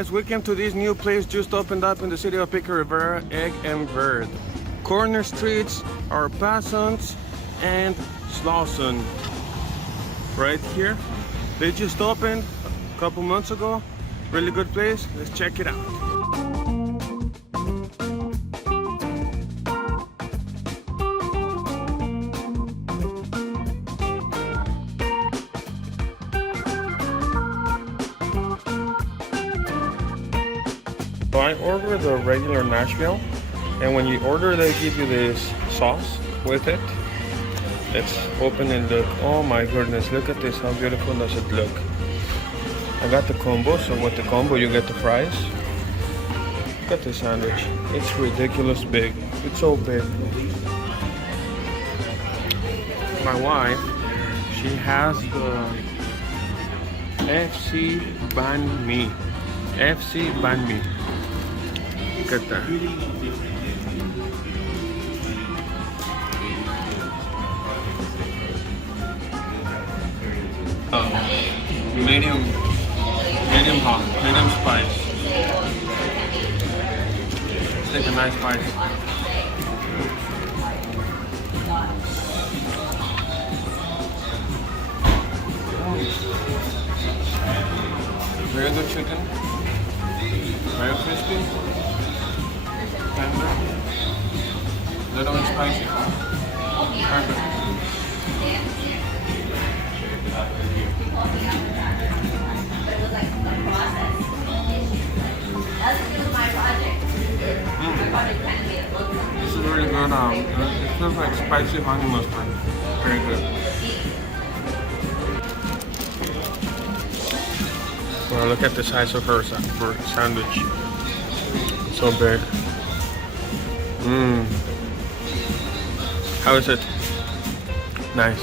Guys, we came to this new place just opened up in the city of Pico, Rivera, Egg and Bird. Corner streets are Passons and Slauson. Right here. They just opened a couple months ago. Really good place. Let's check it out. So I ordered the regular Nashville, and when you order they give you this sauce with it. Let's open and look. Oh my goodness, look at this, how beautiful does it look. I got the combo, so with the combo you get the fries. Look at this sandwich, it's ridiculous big, it's so big. My wife, she has the FC banh mi. FC banh mi. Look at that. Medium hot, medium spice. Let's take a nice bite. Very good chicken, very crispy, tender, little bit spicy. Perfect. This is really good. It feels like spicy honey mustard. Very good. Well, look at the size of her sandwich. So big. How is it? Nice.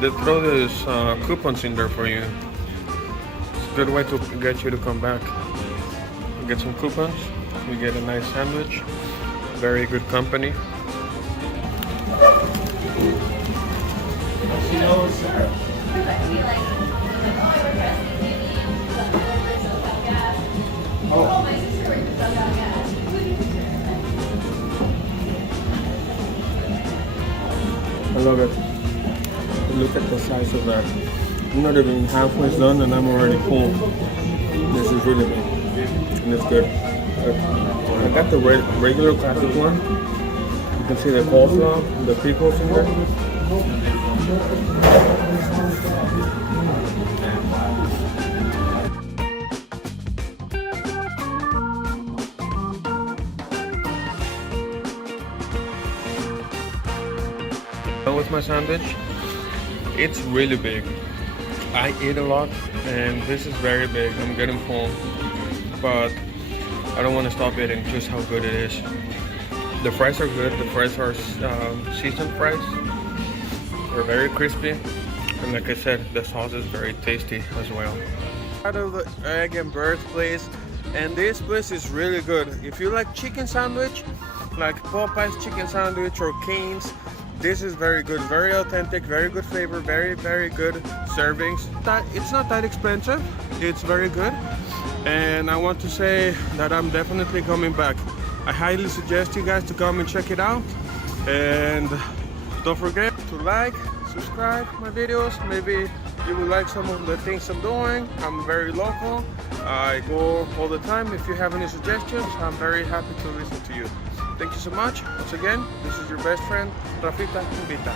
They throw these coupons in there for you. It's a good way to get you to come back. You get some coupons, you get a nice sandwich, very good company. I love it. Look at the size of that. I'm not even halfway done and I'm already full. This is really big. And it's good. I got the regular classic one. You can see the coleslaw, the pickles in there. With my sandwich, it's really big. I eat a lot and this is very big. I'm getting full, but I don't want to stop eating. Just how good it is. The fries are good. The fries are seasoned fries. They're very crispy, and like I said, the sauce is very tasty as well. Out of the Egg and Bird place, and this place is really good. If you like chicken sandwich, like Popeye's chicken sandwich or Cane's, this is very good, very authentic, very good flavor, very good servings. It's not that expensive, it's very good. And I want to say that I'm definitely coming back. I highly suggest you guys to come and check it out. And don't forget to like, subscribe my videos. Maybe you will like some of the things I'm doing. I'm very local. I go all the time. If you have any suggestions, I'm very happy to listen to you. Thank you so much. Once again, this is your best friend, Rafita Invita.